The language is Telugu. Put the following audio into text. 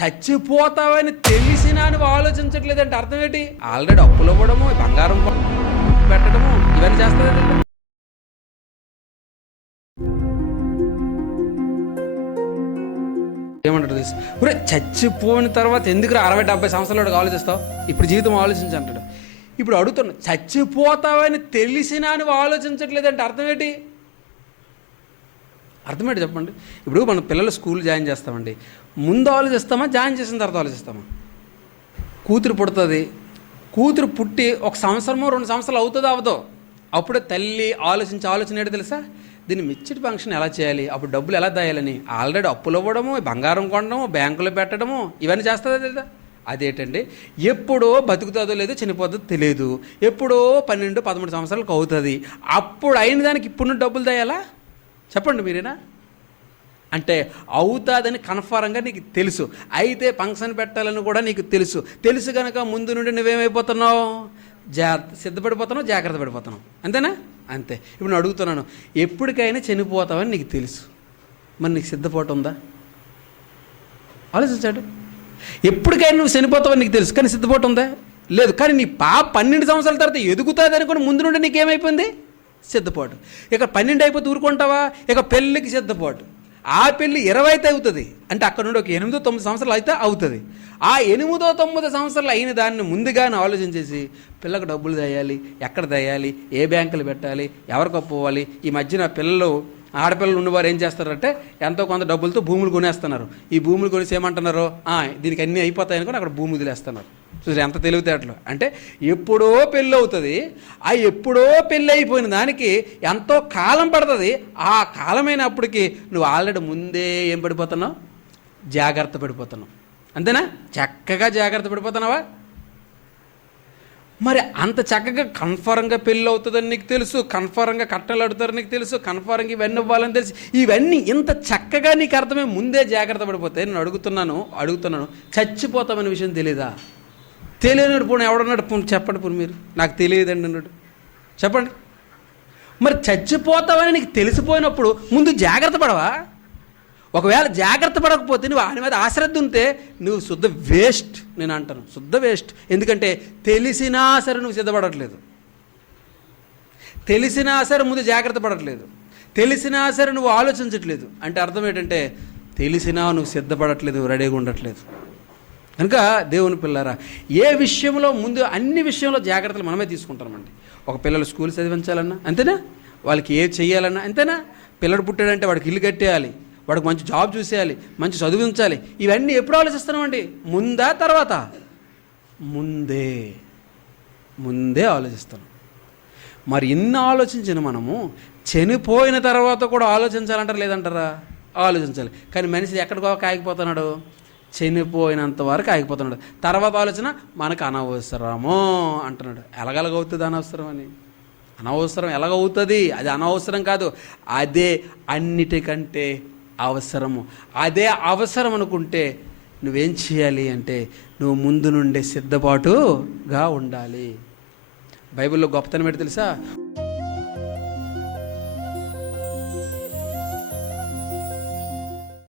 చచ్చిపోతావని తెలిసినా నువ్వు ఆలోచించట్లేదంటే అర్థం ఏంటి? ఆల్రెడీ అప్పులు ఇవ్వడము, బంగారం పెట్టడము, ఇవన్నీ చేస్తావు. ఏమంటాడు తెలుసు? ఒరే చచ్చిపోయిన తర్వాత ఎందుకు 60-70 సంవత్సరాలు ఆలోచిస్తావు? ఇప్పుడు జీవితం ఆలోచించి అంటాడు. ఇప్పుడు అడుగుతున్నా, చచ్చిపోతావని తెలిసినా నువ్వు ఆలోచించట్లేదంటే అర్థం ఏంటి? అర్థమేంటి చెప్పండి. ఇప్పుడు మన పిల్లలు స్కూల్ జాయిన్ చేస్తామండి, ముందు ఆలోచిస్తామా, జాయిన్ చేసిన తర్వాత ఆలోచిస్తామా? కూతురు పుడుతుంది, కూతురు పుట్టి 1 సంవత్సరమో 2 సంవత్సరాలు అవుతుందో అవదో, అప్పుడే తల్లి ఆలోచన ఏంటో తెలుసా? దీన్ని మిచ్చిటి ఫంక్షన్ ఎలా చేయాలి, అప్పుడు డబ్బులు ఎలా దాయాలని. ఆల్రెడీ అప్పులు ఇవ్వడము, బంగారం కొనడము, బ్యాంకులో పెట్టడము, ఇవన్నీ చేస్తుందా లేదా? అదేంటండి, ఎప్పుడో బతుకుతుందో లేదో చనిపోతుందో తెలియదు, ఎప్పుడో 12-13 సంవత్సరాలకు అవుతుంది, అప్పుడు అయిన దానికి ఇప్పుడు డబ్బులు దాయాలా? చెప్పండి మీరేనా? అంటే అవుతుందని కన్ఫర్మ్గా నీకు తెలుసు, అయితే ఫంక్షన్ పెట్టాలని కూడా నీకు తెలుసు కనుక ముందు నుండి నువ్వేమైపోతున్నావు? సిద్ధపడిపోతున్నావు, జాగ్రత్త పడిపోతున్నావు. అంతేనా? అంతే. ఇప్పుడు నేను అడుగుతున్నాను, ఎప్పటికైనా చనిపోతావని నీకు తెలుసు, మరి నీకు సిద్ధపాటు ఉందా? ఆలోచించాడు. ఎప్పటికైనా నువ్వు చనిపోతావని నీకు తెలుసు, కానీ సిద్ధపాటు ఉందా? లేదు. కానీ నీ 12 సంవత్సరాల తర్వాత ఎదుగుతుంది అనుకుని ముందు నుండి నీకేమైపోయింది? సిద్ధపాటు. ఇక 12 అయిపోతే ఊరుకుంటావా? ఇక పెళ్ళికి సిద్ధపాటు. ఆ పెళ్ళి 20 అయితే అవుతుంది, అంటే అక్కడ నుండి ఒక 8-9 సంవత్సరాలు అయితే అవుతుంది. ఆ 8-9 సంవత్సరాలు అయిన దాన్ని ముందుగానే ఆలోచించేసి పిల్లకు డబ్బులు దయ్యాలి, ఎక్కడ దయ్యాలి, ఏ బ్యాంకులు పెట్టాలి, ఎవరికి అప్పుకోవాలి. ఈ మధ్యన ఆడపిల్లలు ఉన్నవారు ఏం చేస్తారంటే ఎంతో కొంత డబ్బులతో భూములు కొనేస్తున్నారు. ఈ భూములు కొనేసి ఏమంటున్నారు, దీనికి అన్నీ అయిపోతాయని కూడా అక్కడ భూమి వదిలేస్తున్నారు. చూసారు ఎంత తెలివితేటలు. అంటే ఎప్పుడో పెళ్ళి అవుతుంది, ఆ ఎప్పుడో పెళ్ళి అయిపోయిన దానికి ఎంతో కాలం పడుతుంది. ఆ కాలమైనప్పటికీ నువ్వు ఆల్రెడీ ముందే ఏం పడిపోతున్నావు? జాగ్రత్త పడిపోతున్నావు. అంతేనా? చక్కగా జాగ్రత్త పడిపోతున్నావా? మరి అంత చక్కగా కన్ఫర్మ్గా పెళ్ళి అవుతుందని నీకు తెలుసు, కన్ఫర్మ్గా కట్టలు అడుగుతారని నీకు తెలుసు, కన్ఫర్మ్గా ఇవన్నీ ఇవ్వాలని తెలుసు, ఇవన్నీ ఇంత చక్కగా నీకు అర్థమే ముందే జాగ్రత్త పడిపోతే నేను అడుగుతున్నాను చచ్చిపోతామనే విషయం తెలీదా? తెలియనాడు పోనీ ఎవడన్నాడు? పోనీ చెప్పండి, పోనీ మీరు నాకు తెలియదండి అన్నాడు, చెప్పండి. మరి చచ్చిపోతావని నీకు తెలిసిపోయినప్పుడు ముందు జాగ్రత్త పడవా? ఒకవేళ జాగ్రత్త పడకపోతే నువ్వు ఆయన మీద ఆశ్రద్ధ ఉంటే నువ్వు శుద్ధ వేస్ట్. నేను అంటాను శుద్ధ వేస్ట్. ఎందుకంటే తెలిసినా సరే నువ్వు సిద్ధపడట్లేదు, తెలిసినా సరే ముందు జాగ్రత్త పడట్లేదు, తెలిసినా సరే నువ్వు ఆలోచించట్లేదు. అంటే అర్థం ఏంటంటే తెలిసినా నువ్వు సిద్ధపడట్లేదు, రెడీగా ఉండట్లేదు. కనుక దేవుని పిల్లరా, ఏ విషయంలో ముందు అన్ని విషయంలో జాగ్రత్తలు మనమే తీసుకుంటామండి. ఒక పిల్లలు స్కూల్ చదివించాలన్నా అంతేనా, వాళ్ళకి ఏ చెయ్యాలన్నా అంతేనా, పిల్లడు పుట్టాడంటే వాడికి ఇల్లు కట్టేయాలి, వాడికి మంచి జాబ్ చూసేయాలి, మంచి చదివించాలి. ఇవన్నీ ఎప్పుడు ఆలోచిస్తున్నామండి? ముందా తర్వాత? ముందే ఆలోచిస్తాం. మరి ఇన్ని ఆలోచించిన మనము చనిపోయిన తర్వాత కూడా ఆలోచించాలంటారా లేదంటారా? ఆలోచించాలి. కానీ మనిషి ఎక్కడికో ఆగిపోతున్నాడు, చనిపోయినంత వరకు ఆగిపోతున్నాడు. తర్వాత ఆలోచన మనకు అనవసరమో అంటున్నాడు. ఎలాగవుతుంది అనవసరం అని? అనవసరం ఎలాగవుతుంది? అది అనవసరం కాదు, అదే అన్నిటికంటే అవసరము. అదే అవసరం అనుకుంటే నువ్వేం చేయాలి అంటే నువ్వు ముందు నుండే సిద్ధపాటుగా ఉండాలి. బైబిల్లో గొప్పతనం ఏంటి తెలుసా?